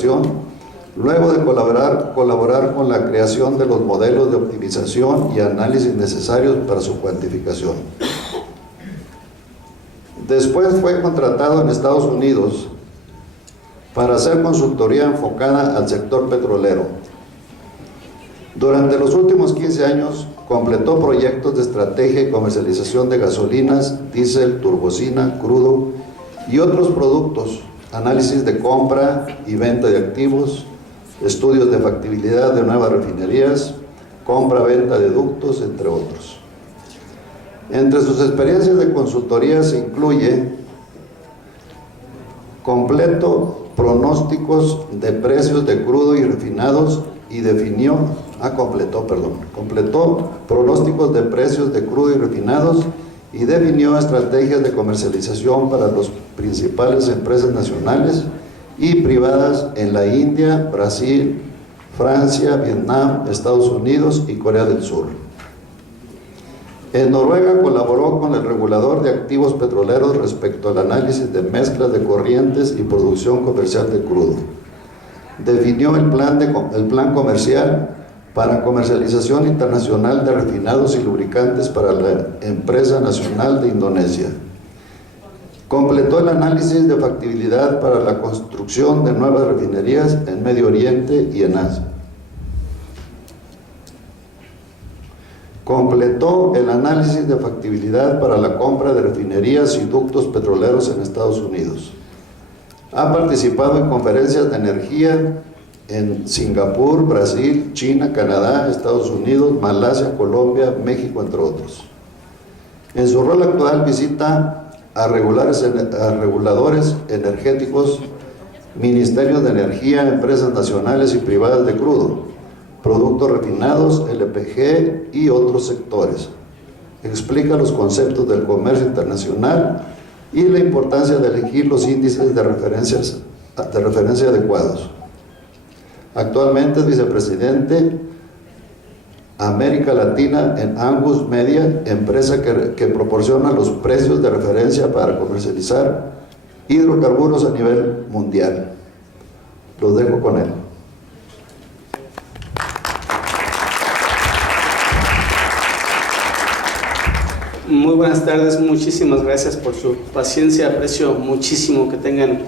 operación, luego de colaborar con la creación de los modelos de optimización y análisis necesarios para su cuantificación. Después fue contratado en Estados Unidos para hacer consultoría enfocada al sector petrolero. Durante los últimos 15 años completó proyectos de estrategia y comercialización de gasolinas, diésel, turbocina, crudo y otros productos, análisis de compra y venta de activos, estudios de factibilidad de nuevas refinerías, compra-venta de ductos, entre otros. Entre sus experiencias de consultoría se incluye completó pronósticos de precios de crudo y refinados y completó pronósticos de precios de crudo y refinados y definió estrategias de comercialización para las principales empresas nacionales y privadas en la India, Brasil, Francia, Vietnam, Estados Unidos y Corea del Sur. En Noruega colaboró con el regulador de activos petroleros respecto al análisis de mezclas de corrientes y producción comercial de crudo. Definió el plan comercial para comercialización internacional de refinados y lubricantes para la empresa nacional de Indonesia. Completó el análisis de factibilidad para la construcción de nuevas refinerías en Medio Oriente y en Asia. Completó el análisis de factibilidad para la compra de refinerías y ductos petroleros en Estados Unidos. Ha participado en conferencias de energía en Singapur, Brasil, China, Canadá, Estados Unidos, Malasia, Colombia, México, entre otros. En su rol actual visita a reguladores energéticos, ministerios de energía, empresas nacionales y privadas de crudo, productos refinados, LPG y otros sectores. Explica los conceptos del comercio internacional y la importancia de elegir los índices de referencia adecuados. Actualmente es vicepresidente América Latina en Angus Media, empresa que proporciona los precios de referencia para comercializar hidrocarburos a nivel mundial. Los dejo con él. Muy buenas tardes, muchísimas gracias por su paciencia, aprecio muchísimo que tengan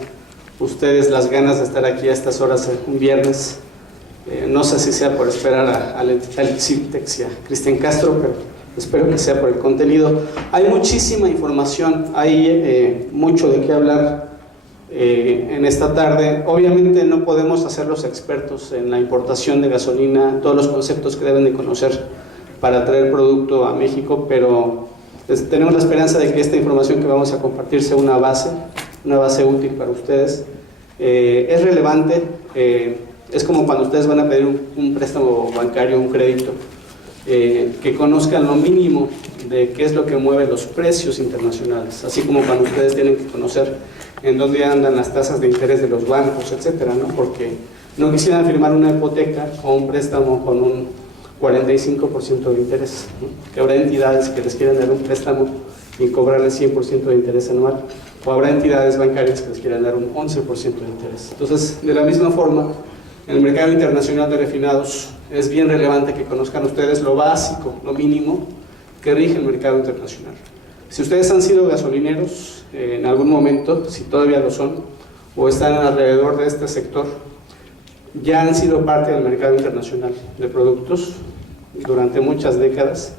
ustedes las ganas de estar aquí a estas horas un viernes. No sé si sea por esperar al Ciptex y a Cristian Castro, pero espero que sea por el contenido. Hay muchísima información, hay mucho de qué hablar en esta tarde. Obviamente no podemos hacer los expertos en la importación de gasolina, todos los conceptos que deben de conocer para traer producto a México, pero tenemos la esperanza de que esta información que vamos a compartir sea una base útil para ustedes. Es relevante, es como cuando ustedes van a pedir un préstamo bancario, un crédito, que conozcan lo mínimo de qué es lo que mueve los precios internacionales, así como cuando ustedes tienen que conocer en dónde andan las tasas de interés de los bancos, etcétera, ¿no? Porque no quisieran firmar una hipoteca o un préstamo con un 45% de interés, ¿no? Que habrá entidades que les quieran dar un préstamo y cobrarles 100% de interés anual, o habrá entidades bancarias que les quieran dar un 11% de interés. Entonces, de la misma forma, en el mercado internacional de refinados es bien relevante que conozcan ustedes lo básico, lo mínimo que rige el mercado internacional. Si ustedes han sido gasolineros en algún momento, si todavía lo son, o están alrededor de este sector, ya han sido parte del mercado internacional de productos durante muchas décadas.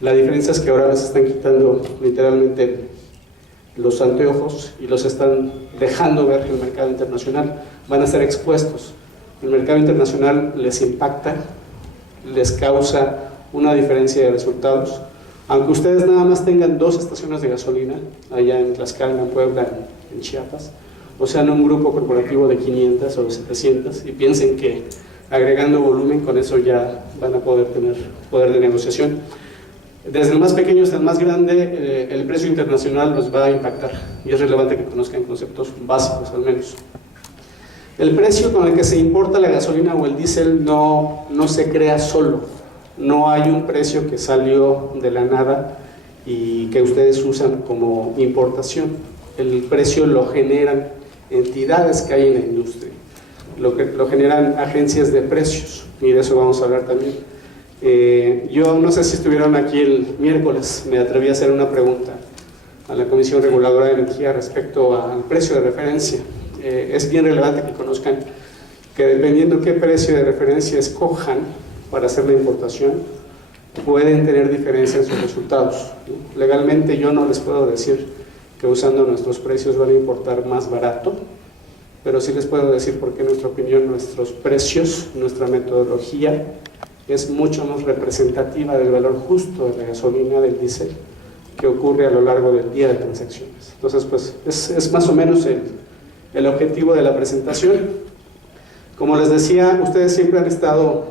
La diferencia es que ahora les están quitando literalmente los anteojos y los están dejando ver el mercado internacional. Van a ser expuestos. El mercado internacional les impacta, les causa una diferencia de resultados. Aunque ustedes nada más tengan 2 estaciones de gasolina, allá en Tlaxcala, en Puebla, en Chiapas, o sea, en un grupo corporativo de 500 o de 700, y piensen que agregando volumen con eso ya van a poder tener poder de negociación. Desde el más pequeño hasta el más grande, el precio internacional los va a impactar, y es relevante que conozcan conceptos básicos al menos. El precio con el que se importa la gasolina o el diésel no se crea solo. No hay un precio que salió de la nada y que ustedes usan como importación. El precio lo generan entidades que hay en la industria. lo generan agencias de precios, y de eso vamos a hablar también. Yo no sé si estuvieron aquí el miércoles, me atreví a hacer una pregunta a la Comisión Reguladora de Energía respecto al precio de referencia. Es bien relevante que conozcan que dependiendo qué precio de referencia escojan para hacer la importación, pueden tener diferencia en sus resultados. Legalmente yo no les puedo decir que usando nuestros precios van a importar más barato, pero sí les puedo decir porque en nuestra opinión nuestros precios, nuestra metodología es mucho más representativa del valor justo de la gasolina, del diésel, que ocurre a lo largo del día de transacciones. Entonces, pues es más o menos el objetivo de la presentación. Como les decía, ustedes siempre han estado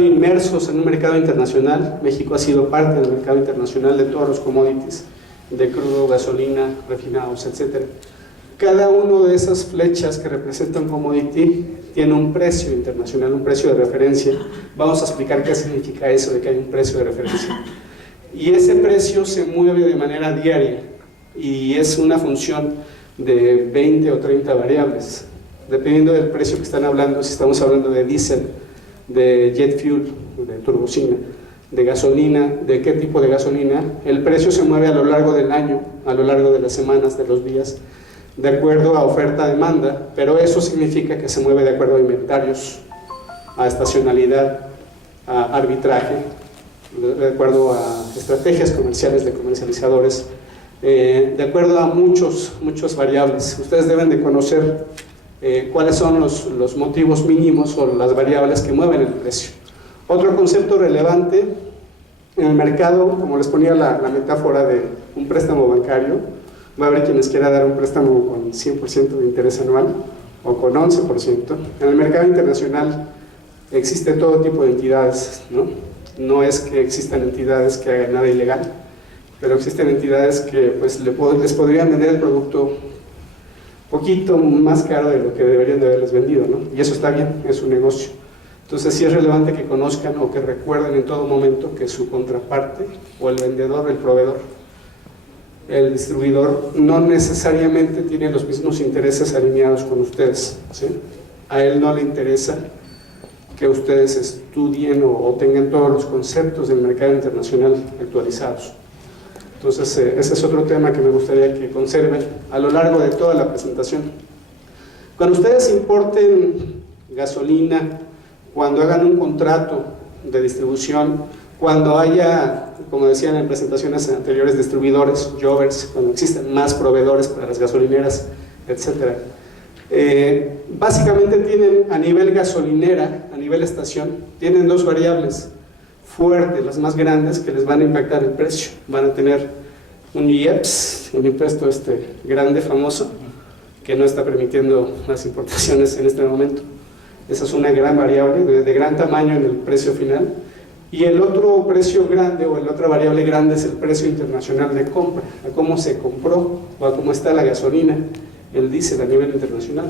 inmersos en un mercado internacional. México ha sido parte del mercado internacional de todos los commodities, de crudo, gasolina, refinados, etc. Cada uno de esas flechas que representa un commodity tiene un precio internacional, un precio de referencia. Vamos a explicar qué significa eso de que hay un precio de referencia. Y ese precio se mueve de manera diaria y es una función de 20 o 30 variables, dependiendo del precio que están hablando. Si estamos hablando de diésel, de jet fuel, de turbocina, de gasolina, de qué tipo de gasolina, el precio se mueve a lo largo del año, a lo largo de las semanas, de los días, de acuerdo a oferta-demanda, pero eso significa que se mueve de acuerdo a inventarios, a estacionalidad, a arbitraje, de acuerdo a estrategias comerciales de comercializadores, de acuerdo a muchas variables. Ustedes deben de conocer cuáles son los motivos mínimos o las variables que mueven el precio. Otro concepto relevante en el mercado, como les ponía la metáfora de un préstamo bancario, va a haber quienes quieran dar un préstamo con 100% de interés anual o con 11%. En el mercado internacional existe todo tipo de entidades, no es que existan entidades que hagan nada ilegal, pero existen entidades que pues, les podrían vender el producto poquito más caro de lo que deberían de haberles vendido, y eso está bien, es un negocio. Entonces sí es relevante que conozcan o que recuerden en todo momento que su contraparte, o el vendedor, el proveedor, el distribuidor, no necesariamente tiene los mismos intereses alineados con ustedes, ¿sí? A él no le interesa que ustedes estudien o tengan todos los conceptos del mercado internacional actualizados. Entonces ese es otro tema que me gustaría que conserven a lo largo de toda la presentación. Cuando ustedes importen gasolina, cuando hagan un contrato de distribución, cuando haya, como decían en presentaciones anteriores, distribuidores, jobbers, cuando existen más proveedores para las gasolineras, etc. Básicamente tienen a nivel gasolinera, a nivel estación, tienen dos variables fuertes, las más grandes, que les van a impactar el precio. Van a tener un IEPS, un impuesto grande, famoso, que no está permitiendo las importaciones en este momento. Esa es una gran variable, de gran tamaño en el precio final. Y el otro precio grande, o la otra variable grande, es el precio internacional de compra, a cómo se compró, o a cómo está la gasolina, el diésel a nivel internacional.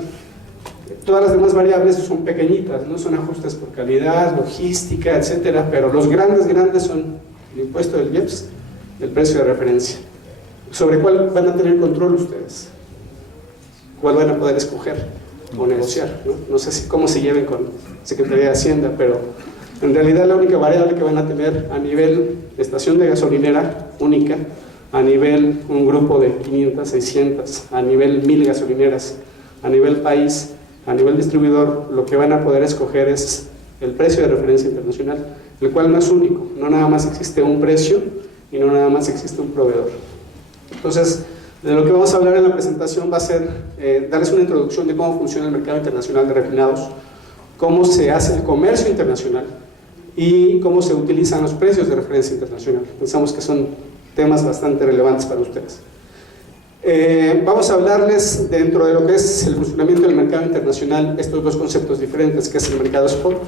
Todas las demás variables son pequeñitas, ¿no? Son ajustes por calidad, logística, etcétera, pero los grandes son el impuesto del IEPS, el precio de referencia. ¿Sobre cuál van a tener control ustedes? ¿Cuál van a poder escoger o negociar? No sé cómo se lleven con Secretaría de Hacienda, pero en realidad la única variable que van a tener a nivel estación de gasolinera única, a nivel un grupo de 500, 600, a nivel 1000 gasolineras, a nivel país, a nivel distribuidor, lo que van a poder escoger es el precio de referencia internacional, el cual no es único, no nada más existe un precio y no nada más existe un proveedor. Entonces, de lo que vamos a hablar en la presentación va a ser darles una introducción de cómo funciona el mercado internacional de refinados, cómo se hace el comercio internacional y cómo se utilizan los precios de referencia internacional. Pensamos que son temas bastante relevantes para ustedes. Vamos a hablarles dentro de lo que es el funcionamiento del mercado internacional, estos dos conceptos diferentes, que es el mercado spot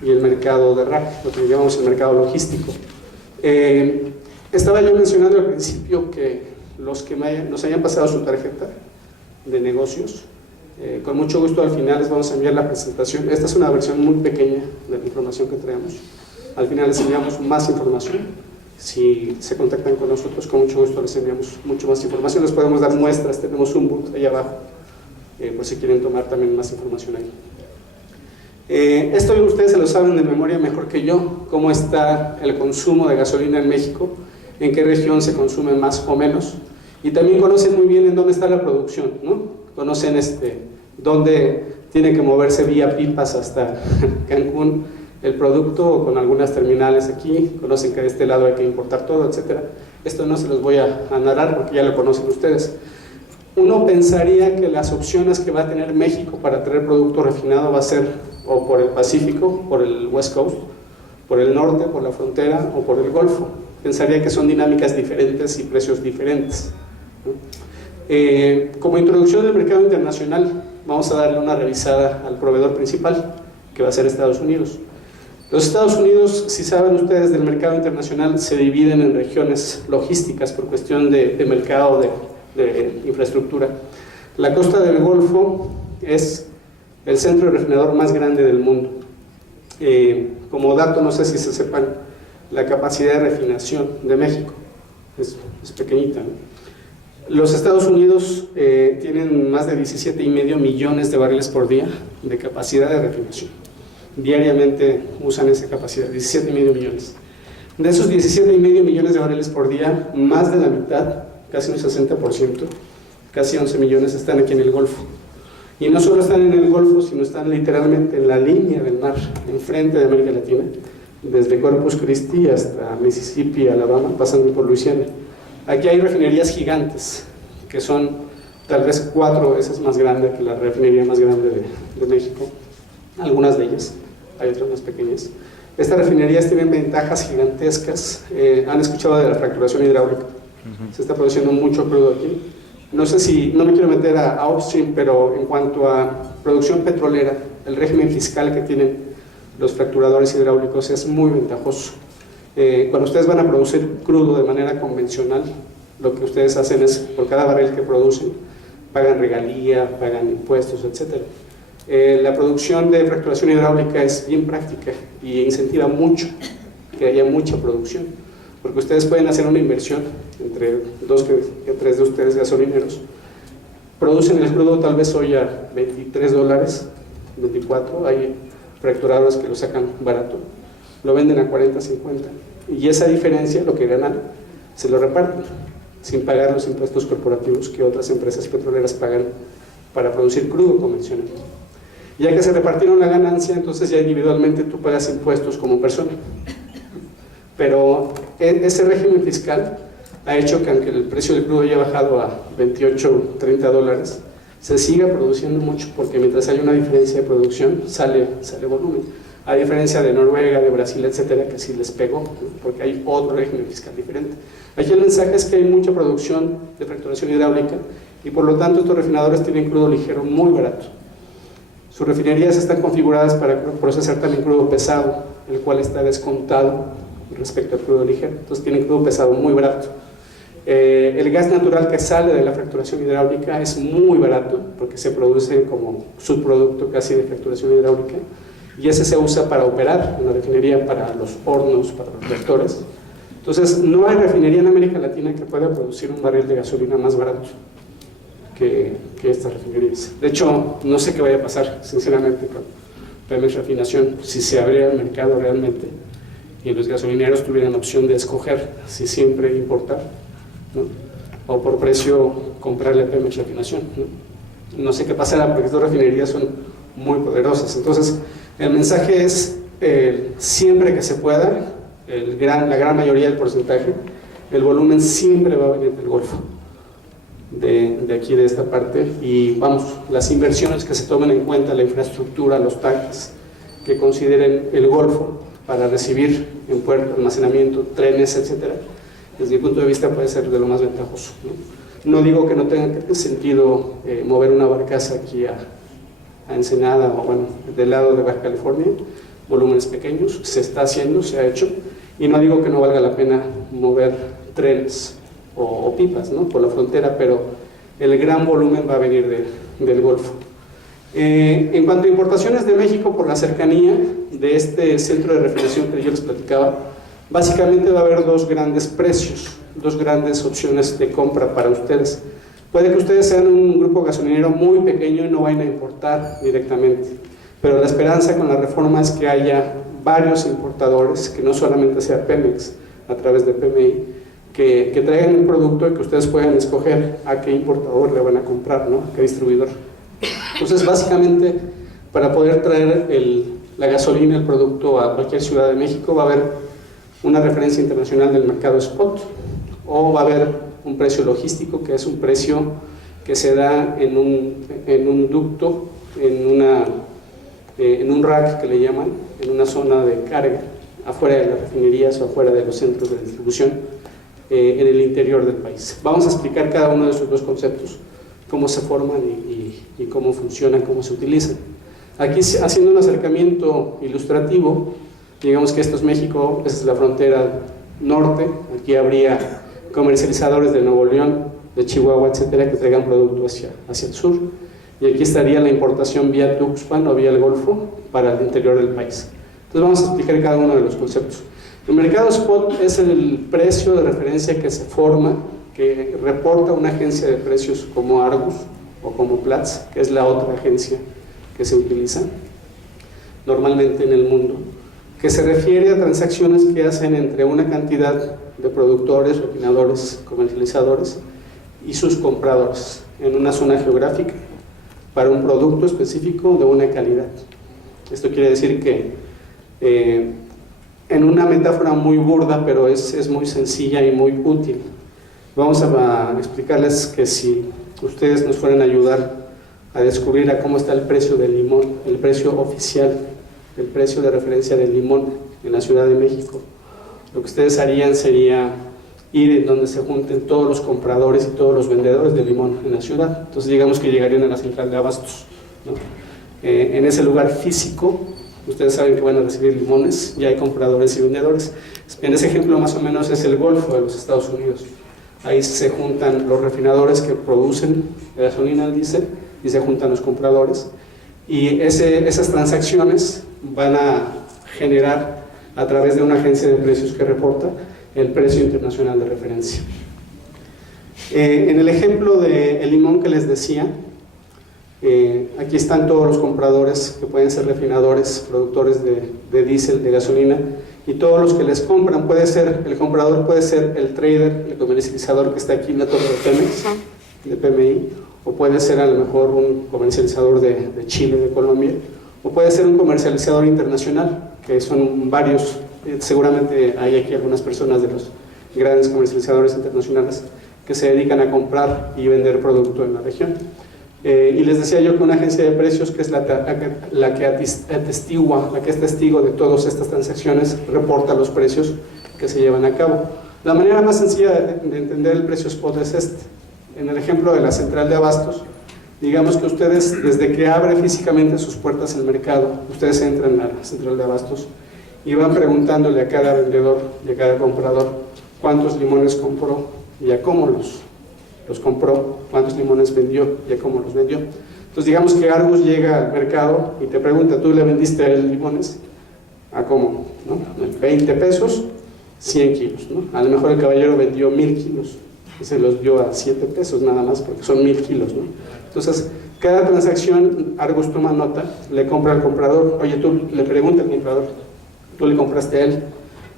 y el mercado de rack, lo que llamamos el mercado logístico. Estaba yo mencionando al principio que los que nos hayan pasado su tarjeta de negocios, con mucho gusto al final les vamos a enviar la presentación. Esta es una versión muy pequeña de la información que traemos. Al final les enviamos más información. Si se contactan con nosotros, con mucho gusto les enviamos mucho más información. Les podemos dar muestras, tenemos un booth ahí abajo por si quieren tomar también más información ahí. Esto ustedes se lo saben de memoria mejor que yo, cómo está el consumo de gasolina en México, en qué región se consume más o menos, y también conocen muy bien en dónde está la producción, ¿no? Conocen dónde tiene que moverse vía pipas hasta Cancún el producto, con algunas terminales aquí, conocen que de este lado hay que importar todo, etc. Esto no se los voy a narrar porque ya lo conocen ustedes. Uno pensaría que las opciones que va a tener México para traer producto refinado va a ser o por el Pacífico, por el West Coast, por el norte, por la frontera o por el Golfo. Pensaría que son dinámicas diferentes y precios diferentes, ¿no? Como introducción del mercado internacional, vamos a darle una revisada al proveedor principal, que va a ser Estados Unidos. Los Estados Unidos, si saben ustedes del mercado internacional, se dividen en regiones logísticas por cuestión de mercado, de infraestructura. La costa del Golfo es el centro refinador más grande del mundo. Como dato, no sé si se sepan, la capacidad de refinación de México es pequeñita, ¿no? Los Estados Unidos tienen más de 17,5 millones de barriles por día de capacidad de refinación. Diariamente usan esa capacidad, 17,5 millones. De esos 17,5 millones de barriles por día, más de la mitad, casi un 60%, casi 11 millones están aquí en el Golfo. Y no solo están en el Golfo, sino están literalmente en la línea del mar, enfrente de América Latina, desde Corpus Christi hasta Mississippi, Alabama, pasando por Luisiana. Aquí hay refinerías gigantes, que son tal vez 4 veces más grandes que la refinería más grande de México, algunas de ellas, hay otras más pequeñas. Estas refinerías tienen ventajas gigantescas. ¿Han escuchado de la fracturación hidráulica? Se está produciendo mucho crudo aquí. No sé si, no me quiero meter a upstream, pero en cuanto a producción petrolera, el régimen fiscal que tienen los fracturadores hidráulicos es muy ventajoso. Cuando ustedes van a producir crudo de manera convencional, lo que ustedes hacen es, por cada barril que producen, pagan regalía, pagan impuestos, etc. La producción de fracturación hidráulica es bien práctica y incentiva mucho que haya mucha producción, porque ustedes pueden hacer una inversión entre 2 que 3 de ustedes gasolineros, producen el crudo tal vez hoy a $23, 24, hay fracturadores que lo sacan barato, lo venden a 40, 50, y esa diferencia, lo que ganan, se lo reparten sin pagar los impuestos corporativos que otras empresas petroleras pagan para producir crudo convencional. Ya que se repartieron la ganancia, entonces ya individualmente tú pagas impuestos como persona. Pero ese régimen fiscal ha hecho que, aunque el precio del crudo haya bajado a 28, 30 dólares, se siga produciendo mucho, porque mientras hay una diferencia de producción, sale volumen. A diferencia de Noruega, de Brasil, etcétera, que sí les pegó, ¿no? Porque hay otro régimen fiscal diferente. Aquí el mensaje es que hay mucha producción de fracturación hidráulica y por lo tanto estos refinadores tienen crudo ligero muy barato. Sus refinerías están configuradas para procesar también crudo pesado, el cual está descontado respecto al crudo ligero. Entonces tienen crudo pesado muy barato. El gas natural que sale de la fracturación hidráulica es muy barato, porque se produce como subproducto casi de fracturación hidráulica, y ese se usa para operar en la refinería, para los hornos, para los reactores. Entonces no hay refinería en América Latina que pueda producir un barril de gasolina más barato que estas refinerías. De hecho, no sé qué vaya a pasar, sinceramente, con Pemex Refinación, si se abriera el mercado realmente y los gasolineros tuvieran opción de escoger si siempre importar, ¿no? O por precio comprarle a Pemex Refinación, ¿no? No sé qué pasará, porque estas refinerías son muy poderosas. Entonces, el mensaje es, siempre que se pueda, la gran mayoría del porcentaje, el volumen siempre va a venir del Golfo, de aquí, de esta parte, y vamos, las inversiones que se tomen en cuenta, la infraestructura, los tanques, que consideren el Golfo para recibir en puerto, almacenamiento, trenes, etcétera, desde mi punto de vista puede ser de lo más ventajoso, ¿no? No digo que no tenga sentido mover una barcaza aquí a Ensenada, o bueno, del lado de Baja California, volúmenes pequeños, se está haciendo, se ha hecho, y no digo que no valga la pena mover trenes o pipas, ¿no?, por la frontera, pero el gran volumen va a venir del Golfo. En cuanto a importaciones de México, por la cercanía de este centro de refinación que yo les platicaba, básicamente va a haber 2 grandes precios, 2 grandes opciones de compra para ustedes. Puede que ustedes sean un grupo gasolinero muy pequeño y no vayan a importar directamente, pero la esperanza con la reforma es que haya varios importadores, que no solamente sea Pemex a través de PMI, que traigan el producto y que ustedes puedan escoger a qué importador le van a comprar, ¿no? A qué distribuidor. Entonces, básicamente, para poder traer la gasolina, el producto a cualquier ciudad de México, va a haber una referencia internacional del mercado spot, o va a haber un precio logístico, que es un precio que se da en un ducto, en un rack que le llaman, en una zona de carga, afuera de las refinerías o afuera de los centros de distribución, en el interior del país. Vamos a explicar cada uno de esos dos conceptos, cómo se forman y cómo funcionan, cómo se utilizan. Aquí, haciendo un acercamiento ilustrativo, digamos que esto es México, esa es la frontera norte, aquí habría comercializadores de Nuevo León, de Chihuahua, etcétera, que traigan producto hacia el sur, y aquí estaría la importación vía Tuxpan o vía el Golfo para el interior del país. Entonces vamos a explicar cada uno de los conceptos. El mercado spot es el precio de referencia que se forma, que reporta una agencia de precios como Argus o como Platts, que es la otra agencia que se utiliza normalmente en el mundo, que se refiere a transacciones que hacen entre una cantidad de productores, refinadores, comercializadores y sus compradores en una zona geográfica para un producto específico de una calidad. Esto quiere decir que en una metáfora muy burda, pero es muy sencilla y muy útil, vamos a explicarles que si ustedes nos fueran a ayudar a descubrir a cómo está el precio del limón, el precio oficial, el precio de referencia del limón en la Ciudad de México, lo que ustedes harían sería ir en donde se junten todos los compradores y todos los vendedores de limón en la ciudad. Entonces digamos que llegarían a la central de abastos, ¿no? En ese lugar físico, ustedes saben que van a recibir limones, ya hay compradores y vendedores. En ese ejemplo más o menos es el Golfo de los Estados Unidos. Ahí se juntan los refinadores que producen gasolina, el diésel, y se juntan los compradores, y esas transacciones van a generar a través de una agencia de precios que reporta el precio internacional de referencia. En el ejemplo del limón que les decía, aquí están todos los compradores que pueden ser refinadores, productores de diésel, de gasolina, y todos los que les compran. El comprador puede ser el trader, el comercializador que está aquí en la torre de Pemex, de PMI, o puede ser a lo mejor un comercializador de Chile, de Colombia, o puede ser un comercializador internacional, que son varios. Seguramente hay aquí algunas personas de los grandes comercializadores internacionales que se dedican a comprar y vender producto en la región. Y les decía yo que una agencia de precios, que es la que atestigua, la que es testigo de todas estas transacciones, reporta los precios que se llevan a cabo. La manera más sencilla de entender el precio spot es este. En el ejemplo de la central de abastos, digamos que ustedes, desde que abre físicamente sus puertas el mercado, ustedes entran a la central de abastos y van preguntándole a cada vendedor y a cada comprador cuántos limones compró y a cómo los compró, cuántos limones vendió y a cómo los vendió. Entonces digamos que Argus llega al mercado y te pregunta, ¿tú le vendiste a él limones? ¿A cómo? ¿No? 20 pesos, 100 kilos, ¿no? A lo mejor el caballero vendió 1000 kilos y se los dio a 7 pesos nada más, porque son 1000 kilos, ¿no? Entonces, cada transacción, Argus toma nota, le compra al comprador. Oye, tú le pregunta al comprador, ¿tú le compraste a él?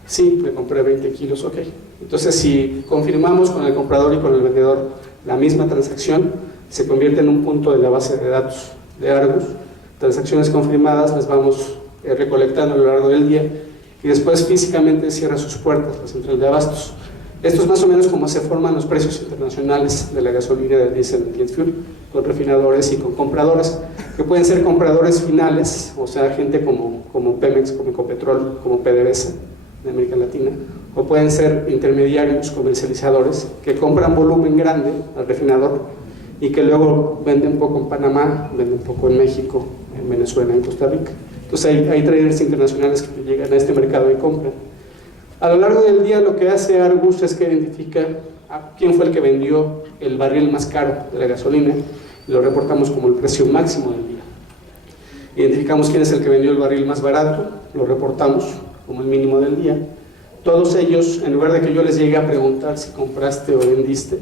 Sí, le compré 20 kilos, ok. Entonces, si confirmamos con el comprador y con el vendedor la misma transacción, se convierte en un punto de la base de datos de Argus. Transacciones confirmadas las vamos recolectando a lo largo del día, y después físicamente cierra sus puertas la central de abastos. Esto es más o menos como se forman los precios internacionales de la gasolina, del diésel, del jet fuel, con refinadores y con compradores, que pueden ser compradores finales, o sea, gente como Pemex, como Ecopetrol, como PDVSA de América Latina, o pueden ser intermediarios, comercializadores, que compran volumen grande al refinador y que luego venden poco en Panamá, venden poco en México, en Venezuela, en Costa Rica. Entonces hay traders internacionales que llegan a este mercado y compran. A lo largo del día lo que hace Argus es que identifica a quién fue el que vendió el barril más caro de la gasolina, y lo reportamos como el precio máximo del día. Identificamos quién es el que vendió el barril más barato, lo reportamos como el mínimo del día. Todos ellos, en lugar de que yo les llegue a preguntar si compraste o vendiste,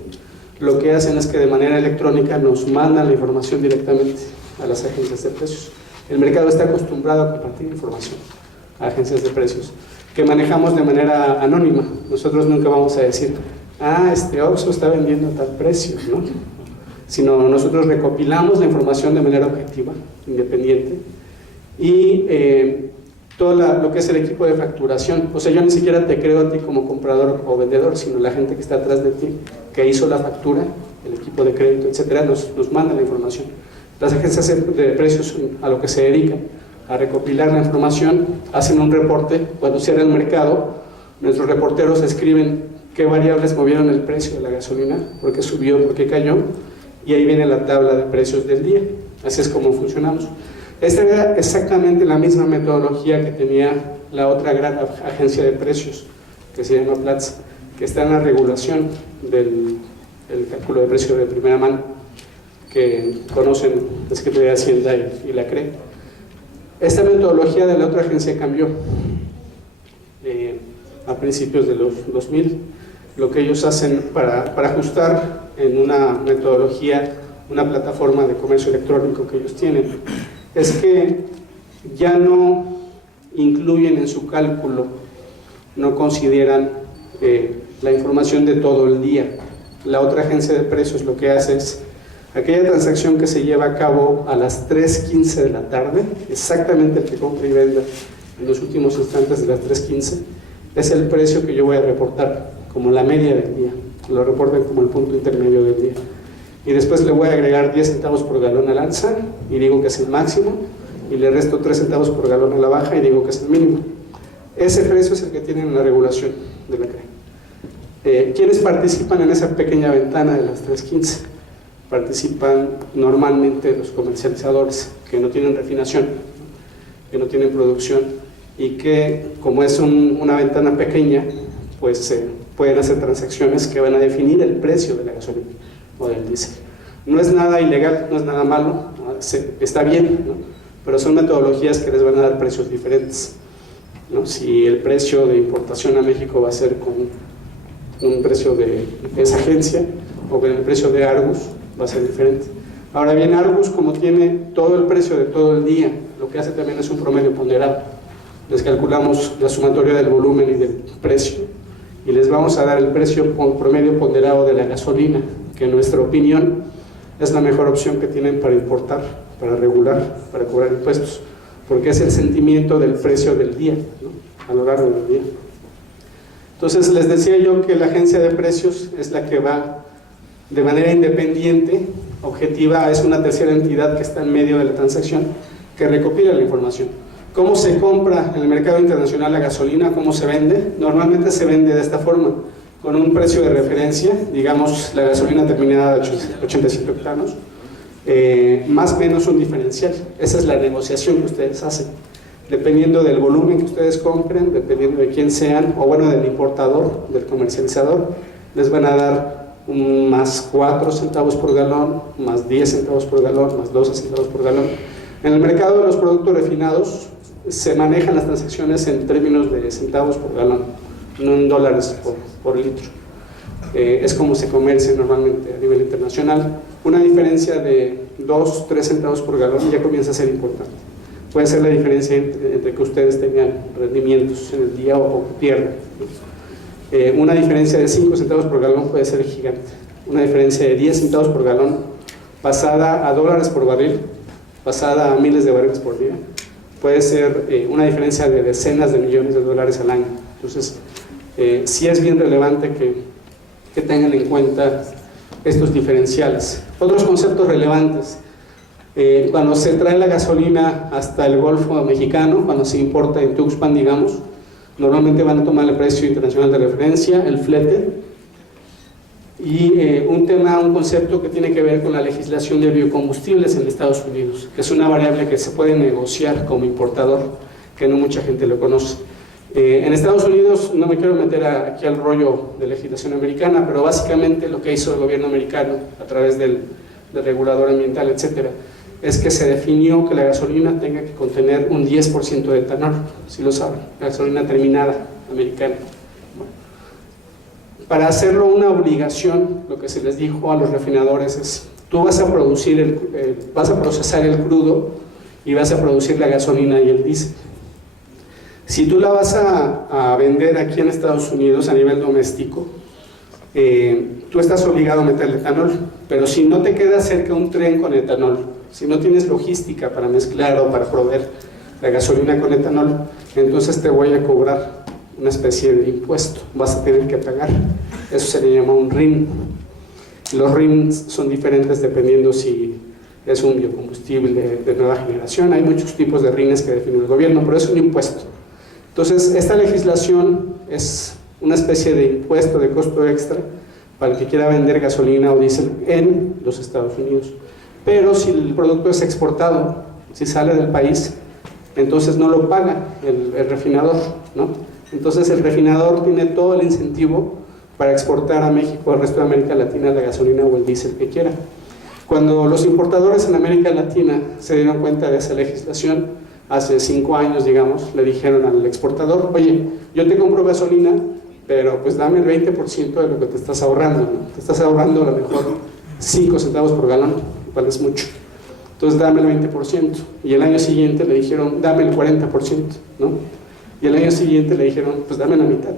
lo que hacen es que de manera electrónica nos mandan la información directamente a las agencias de precios. El mercado está acostumbrado a compartir información a agencias de precios que manejamos de manera anónima. Nosotros nunca vamos a decir, Oxxo está vendiendo a tal precio, ¿no? Sino nosotros recopilamos la información de manera objetiva, independiente, y todo lo que es el equipo de facturación, o sea, yo ni siquiera te creo a ti como comprador o vendedor, sino la gente que está atrás de ti, que hizo la factura, el equipo de crédito, etcétera, nos manda la información. Las agencias de precios a lo que se dedican, a recopilar la información, hacen un reporte. Cuando cierra el mercado, nuestros reporteros escriben qué variables movieron el precio de la gasolina, por qué subió, por qué cayó, y ahí viene la tabla de precios del día. Así es como funcionamos. Esta era exactamente la misma metodología que tenía la otra gran agencia de precios, que se llama Platts, que está en la regulación del cálculo de precio de primera mano, que conocen la Secretaría de Hacienda y la CRE. Esta metodología de la otra agencia cambió a principios de los 2000. Lo que ellos hacen para ajustar en una metodología, una plataforma de comercio electrónico que ellos tienen, es que ya no incluyen en su cálculo, no consideran la información de todo el día. La otra agencia de precios lo que hace es aquella transacción que se lleva a cabo a las 3:15 de la tarde, exactamente el que compra y venda en los últimos instantes de las 3:15, es el precio que yo voy a reportar como la media del día, lo reportan como el punto intermedio del día. Y después le voy a agregar 10 centavos por galón al alza y digo que es el máximo, y le resto 3 centavos por galón a la baja y digo que es el mínimo. Ese precio es el que tienen en la regulación de la CRE. ¿Quiénes participan en esa pequeña ventana de las 3:15? Participan normalmente los comercializadores que no tienen refinación, que no tienen producción, y que, como es una ventana pequeña, pues pueden hacer transacciones que van a definir el precio de la gasolina o del diésel. No es nada ilegal, no es nada malo, está bien, ¿no? Pero son metodologías que les van a dar precios diferentes, ¿no? Si el precio de importación a México va a ser con un precio de esa agencia, o con el precio de Argus, va a ser diferente. Ahora bien, Argus, como tiene todo el precio de todo el día, lo que hace también es un promedio ponderado. Les calculamos la sumatoria del volumen y del precio, y les vamos a dar el precio promedio ponderado de la gasolina, que en nuestra opinión es la mejor opción que tienen para importar, para regular, para cobrar impuestos, porque es el sentimiento del precio del día, ¿no? A lo largo del día. Entonces les decía yo que la agencia de precios es la que va de manera independiente, objetiva, es una tercera entidad que está en medio de la transacción, que recopila la información. ¿Cómo se compra en el mercado internacional la gasolina? ¿Cómo se vende? Normalmente se vende de esta forma, con un precio de referencia, digamos la gasolina terminada de 85 octanos, más o menos un diferencial. Esa es la negociación que ustedes hacen. Dependiendo del volumen que ustedes compren, dependiendo de quién sean, o bueno, del importador, del comercializador, les van a dar más 4 centavos por galón, más 10 centavos por galón, más 12 centavos por galón. En el mercado de los productos refinados se manejan las transacciones en términos de centavos por galón, no en dólares por litro. Es como se comercia normalmente a nivel internacional. Una diferencia de 2, 3 centavos por galón ya comienza a ser importante. Puede ser la diferencia entre que ustedes tengan rendimientos en el día o que pierdan. Una diferencia de 5 centavos por galón puede ser gigante. Una diferencia de 10 centavos por galón pasada a dólares por barril, pasada a miles de barriles por día, puede ser una diferencia de decenas de millones de dólares al año. Entonces, sí es bien relevante que tengan en cuenta estos diferenciales. Otros conceptos relevantes: cuando se trae la gasolina hasta el Golfo Mexicano, cuando se importa en Tuxpan, digamos, normalmente van a tomar el precio internacional de referencia, el flete, y un concepto que tiene que ver con la legislación de biocombustibles en Estados Unidos, que es una variable que se puede negociar como importador, que no mucha gente lo conoce. En Estados Unidos, no me quiero meter aquí al rollo de legislación americana, pero básicamente lo que hizo el gobierno americano a través del regulador ambiental, etcétera, es que se definió que la gasolina tenga que contener un 10% de etanol, si lo saben, la gasolina terminada americana. Para hacerlo una obligación, lo que se les dijo a los refinadores es: tú vas a producir vas a procesar el crudo y vas a producir la gasolina y el diésel. Si tú la vas a vender aquí en Estados Unidos a nivel doméstico, tú estás obligado a meterle etanol, pero si no te queda cerca un tren con etanol, si no tienes logística para mezclar o para proveer la gasolina con etanol, entonces te voy a cobrar una especie de impuesto, vas a tener que pagar. Eso se le llama un RIN. Los RINs son diferentes dependiendo si es un biocombustible de nueva generación. Hay muchos tipos de RINs que define el gobierno, pero es un impuesto. Entonces, esta legislación es una especie de impuesto de costo extra para el que quiera vender gasolina o diésel en los Estados Unidos. Pero si el producto es exportado, si sale del país, entonces no lo paga el refinador, ¿no? Entonces el refinador tiene todo el incentivo para exportar a México, al resto de América Latina, la gasolina o el diésel que quiera. Cuando los importadores en América Latina se dieron cuenta de esa legislación, hace 5 años, digamos, le dijeron al exportador: oye, yo te compro gasolina, pero pues dame el 20% de lo que te estás ahorrando, ¿no? Te estás ahorrando a lo mejor 5 centavos por galón, lo cual es mucho. Entonces dame el 20%. Y el año siguiente le dijeron: dame el 40%, ¿no? Y el año siguiente le dijeron: pues dame la mitad.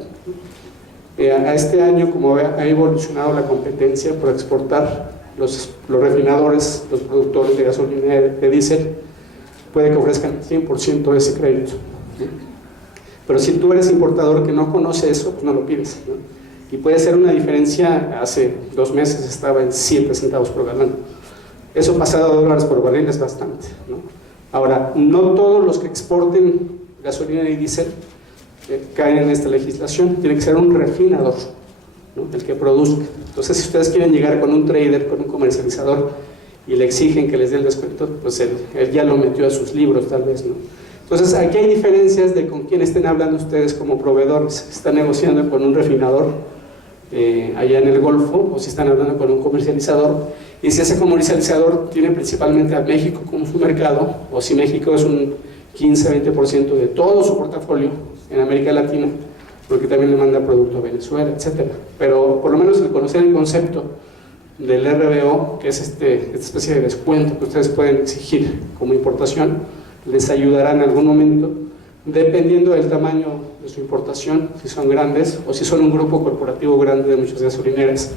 A este año, como ha evolucionado la competencia por exportar, los refinadores, los productores de gasolina y de diésel, puede que ofrezcan 100% de ese crédito, ¿sí? Pero si tú eres importador que no conoce eso, pues no lo pides, ¿no? Y puede ser una diferencia. Hace 2 meses estaba en 7 centavos por galón. Eso pasado a dólares por barril es bastante, ¿no? Ahora, no todos los que exporten gasolina y diésel caen en esta legislación. Tiene que ser un refinador, ¿no? El que produzca. Entonces, si ustedes quieren llegar con un trader, con un comercializador, y le exigen que les dé el descuento, pues él ya lo metió a sus libros, tal vez, ¿no? Entonces, aquí hay diferencias de con quién estén hablando ustedes como proveedores. Si están negociando con un refinador allá en el Golfo, o si están hablando con un comercializador, y si ese comercializador tiene principalmente a México como su mercado, o si México es un 15-20% de todo su portafolio en América Latina, porque también le manda producto a Venezuela, etcétera. Pero por lo menos el conocer el concepto del RVO, que es esta especie de descuento que ustedes pueden exigir como importación, les ayudará en algún momento, dependiendo del tamaño de su importación, si son grandes o si son un grupo corporativo grande de muchas gasolineras,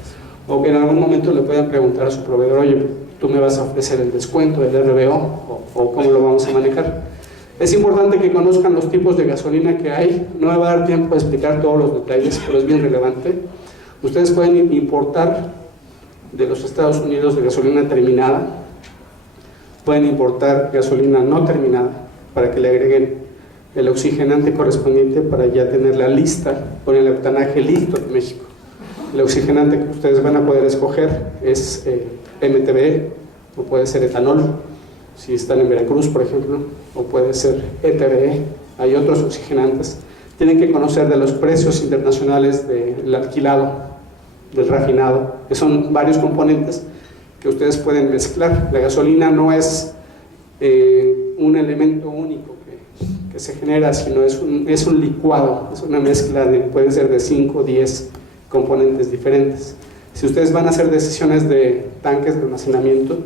o que en algún momento le puedan preguntar a su proveedor: oye, tú me vas a ofrecer el descuento del RVO, o cómo lo vamos a manejar. Es importante que conozcan los tipos de gasolina que hay. No me va a dar tiempo de explicar todos los detalles, pero es bien relevante. Ustedes pueden importar de los Estados Unidos de gasolina terminada, pueden importar gasolina no terminada para que le agreguen el oxigenante correspondiente para ya tener la lista con el octanaje listo de México. El oxigenante que ustedes van a poder escoger es MTBE, o puede ser etanol, si están en Veracruz, por ejemplo, o puede ser ETBE. Hay otros oxigenantes. Tienen que conocer de los precios internacionales del alquilado, del refinado, que son varios componentes que ustedes pueden mezclar. La gasolina no es un elemento único que se genera, sino es un licuado, es una mezcla puede ser de 5 o 10 componentes diferentes. Si ustedes van a hacer decisiones de tanques de almacenamiento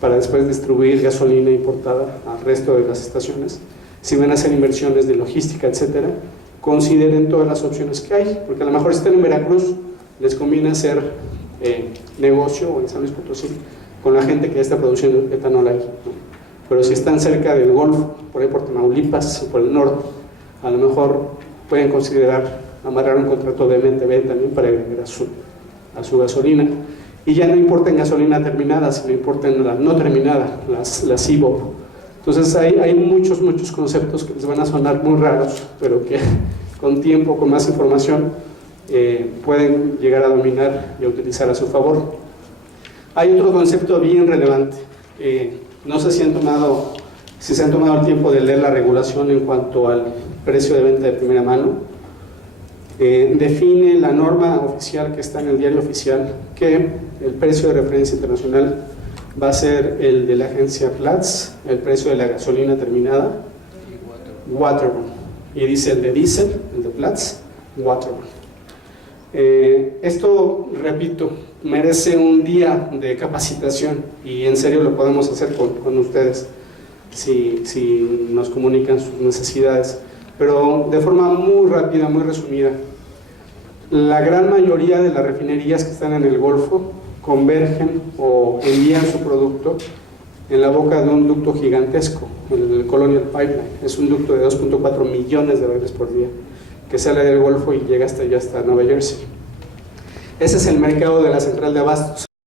para después distribuir gasolina importada al resto de las estaciones, si van a hacer inversiones de logística, etcétera, consideren todas las opciones que hay, porque a lo mejor si están en Veracruz, les conviene hacer negocio, o en San Luis Potosí, con la gente que ya está produciendo etanol ahí, ¿no? Pero si están cerca del Golfo, por ahí por Tamaulipas o por el norte, a lo mejor pueden considerar amarrar un contrato de MTB también para agregar a su gasolina. Y ya no importa en gasolina terminada, sino importa en la no terminada, las IVOP. Entonces hay muchos conceptos que les van a sonar muy raros, pero que con tiempo, con más información, pueden llegar a dominar y a utilizar a su favor. Hay otro concepto bien relevante. No sé si se han tomado el tiempo de leer la regulación en cuanto al precio de venta de primera mano. Define la norma oficial que está en el diario oficial que el precio de referencia internacional va a ser el de la agencia Platts, el precio de la gasolina terminada, Waterborne, y dice el de diésel, el de Platts, Waterborne. Esto, repito, merece un día de capacitación y en serio lo podemos hacer con ustedes si nos comunican sus necesidades, pero de forma muy rápida, muy resumida. La gran mayoría de las refinerías que están en el Golfo convergen o envían su producto en la boca de un ducto gigantesco, el Colonial Pipeline. Es un ducto de 2.4 millones de barriles por día que sale del Golfo y llega hasta allá, hasta Nueva Jersey. Ese es el mercado de la central de abastos.